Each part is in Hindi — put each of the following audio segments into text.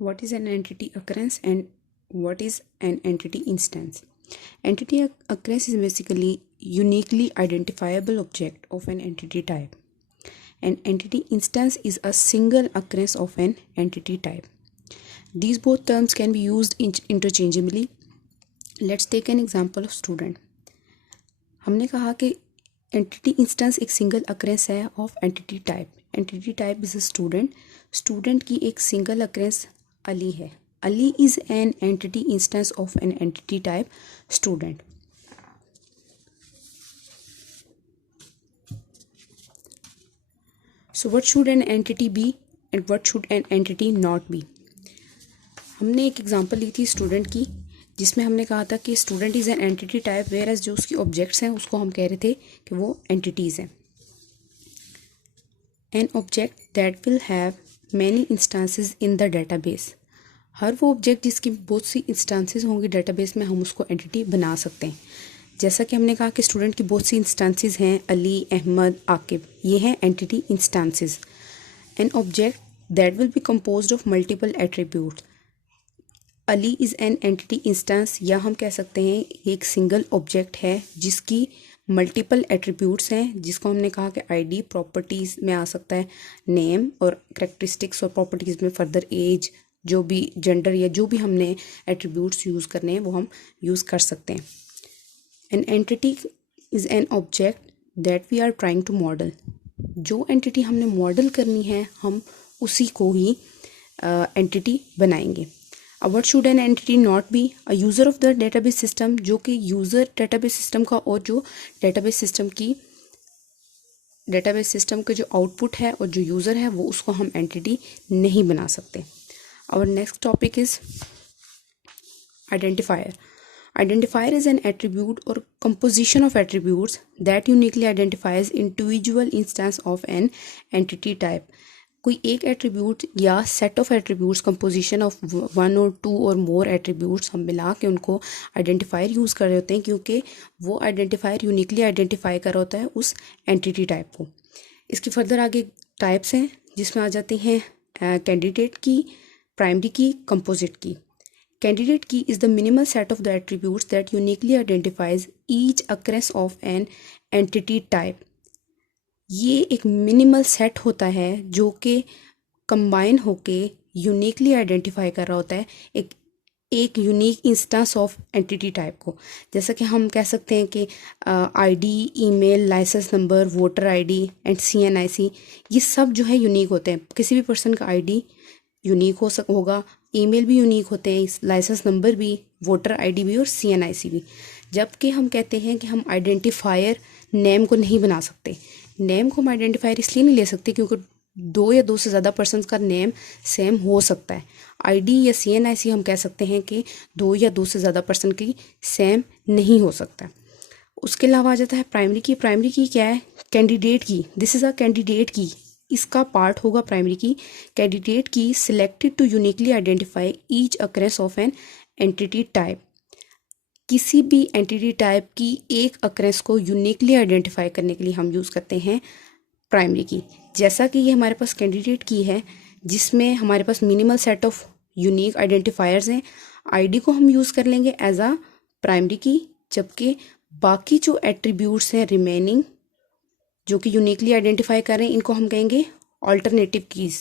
What is an entity occurrence and what is an entity instance? Entity occurrence is basically uniquely identifiable object of an entity type. An entity instance is a single occurrence of an entity type. These both terms can be used interchangeably. Let's take an example of student. हमने कहा कि entity instance एक single occurrence है of entity type. Entity type is a student. Student की एक single occurrence Ali है. Ali is an entity instance of an entity type student. So what should an entity be and what should an entity not be? हमने एक एग्जांपल ली थी स्टूडेंट की, जिसमें हमने कहा था कि student is an entity type, whereas जो उसकी ऑब्जेक्ट्स हैं उसको हम कह रहे थे कि वो एंटिटीज़ हैं. An object that will have many instances in the database. हर वो ऑब्जेक्ट जिसकी बहुत सी इंस्टांसेस होंगी डेटाबेस में, हम उसको एंटिटी बना सकते हैं. जैसा कि हमने कहा कि स्टूडेंट की बहुत सी इंस्टांसेस हैं, अली, अहमद, आकिब, ये हैं entity instances. N object that will be composed of multiple attributes. Ali is an entity instance, या हम कह सकते हैं एक सिंगल ऑब्जेक्ट है जिसकी मल्टीपल एट्रीब्यूट्स हैं, जिसको हमने कहा कि आईडी, प्रॉपर्टीज़ में आ सकता है नेम, और करेक्टरिस्टिक्स और प्रॉपर्टीज़ में फर्दर एज, जो भी जेंडर या जो भी हमने एट्रीब्यूट्स यूज़ करने हैं वो हम यूज़ कर सकते हैं. An entity is an object that we are trying to model. जो एंटिटी हमने मॉडल करनी है हम उसी को ही एंटिटी बनाएंगे. What should an entity not be? A user of the database system, जो कि यूज़र डेटाबेस सिस्टम का और जो डेटाबेस सिस्टम का जो आउटपुट है और जो यूज़र है वो उसको हम एंटिटी नहीं बना सकते. Our next topic is identifier. Identifier is an attribute or composition of attributes that uniquely identifies individual instance of an entity type. कोई एक एट्रीब्यूट या set of attributes, composition of 1 और 2 और मोर एट्रीब्यूट्स हम मिला के उनको आइडेंटिफायर यूज़ कर रहे होते हैं, क्योंकि वो आइडेंटिफायर यूनिकली आइडेंटिफाई कर रहा होता है उस एंटिटी टाइप को. इसकी फर्दर आगे टाइप्स हैं जिसमें आ जाती हैं कैंडिडेट की, प्राइमरी की, कंपोजिट की. कैंडिडेट की is the minimal set of the attributes that uniquely identifies each occurrence of an entity type. ये एक मिनिमल सेट होता है जो कि कंबाइन होके यूनिकली आइडेंटिफाई कर रहा होता है एक unique instance of entity type को. जैसा कि हम कह सकते हैं कि ID, email, licence number, voter ID and CNIC, ये सब जो है यूनिक होते हैं. किसी भी पर्सन का आईडी यूनिक होगा, ईमेल भी यूनिक होते हैं, लाइसेंस नंबर भी, वोटर आईडी भी और सीएनआईसी भी. जबकि हम कहते हैं कि हम आइडेंटिफायर नेम को नहीं बना सकते. नेम को हम आइडेंटिफायर इसलिए नहीं ले सकते क्योंकि 2 या 2 से ज़्यादा पर्सनस का नेम सेम हो सकता है. आईडी या सीएनआईसी हम कह सकते हैं कि 2 या 2 से ज़्यादा पर्सन की सेम नहीं हो सकता. उसके अलावा आ जाता है प्राइमरी की. प्राइमरी की क्या है? कैंडिडेट की. दिस इज़ अ कैंडिडेट की, इसका पार्ट होगा primary key. Candidate key selected to uniquely identify each occurrence of an entity type. किसी भी एंटिटी टाइप की एक अकरेंस को यूनिकली आइडेंटिफाई करने के लिए हम यूज़ करते हैं प्राइमरी की. जैसा कि ये हमारे पास कैंडिडेट की है जिसमें हमारे पास minimal set of unique identifiers हैं. आईडी को हम यूज़ कर लेंगे एज आ प्राइमरी की, जबकि बाकी जो एट्रीब्यूट्स हैं रिमेनिंग जो कि यूनिकली आइडेंटिफाई कर रहे हैं इनको हम कहेंगे alternative keys.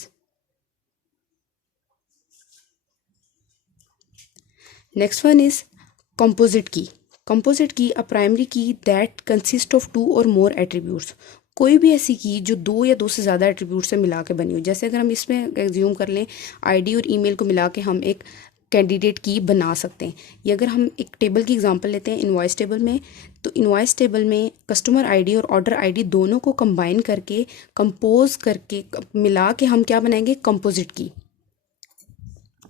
Next one is composite key. Composite key a primary की दैट कंसिस्ट ऑफ 2 और मोर एट्रीब्यूट्स. कोई भी ऐसी की जो 2 या 2 से ज़्यादा एट्रीब्यूट से मिला के बनी हो. जैसे अगर हम इसमें एज्यूम कर लें आईडी और ईमेल को मिला के हम एक कैंडिडेट की बना सकते हैं. या अगर हम एक टेबल की एग्जांपल लेते हैं इनवॉइस टेबल में, तो इनवॉइस टेबल में कस्टमर आईडी और ऑर्डर आईडी दोनों को कंबाइन करके कंपोज करके मिला के हम क्या बनाएंगे? Composite key.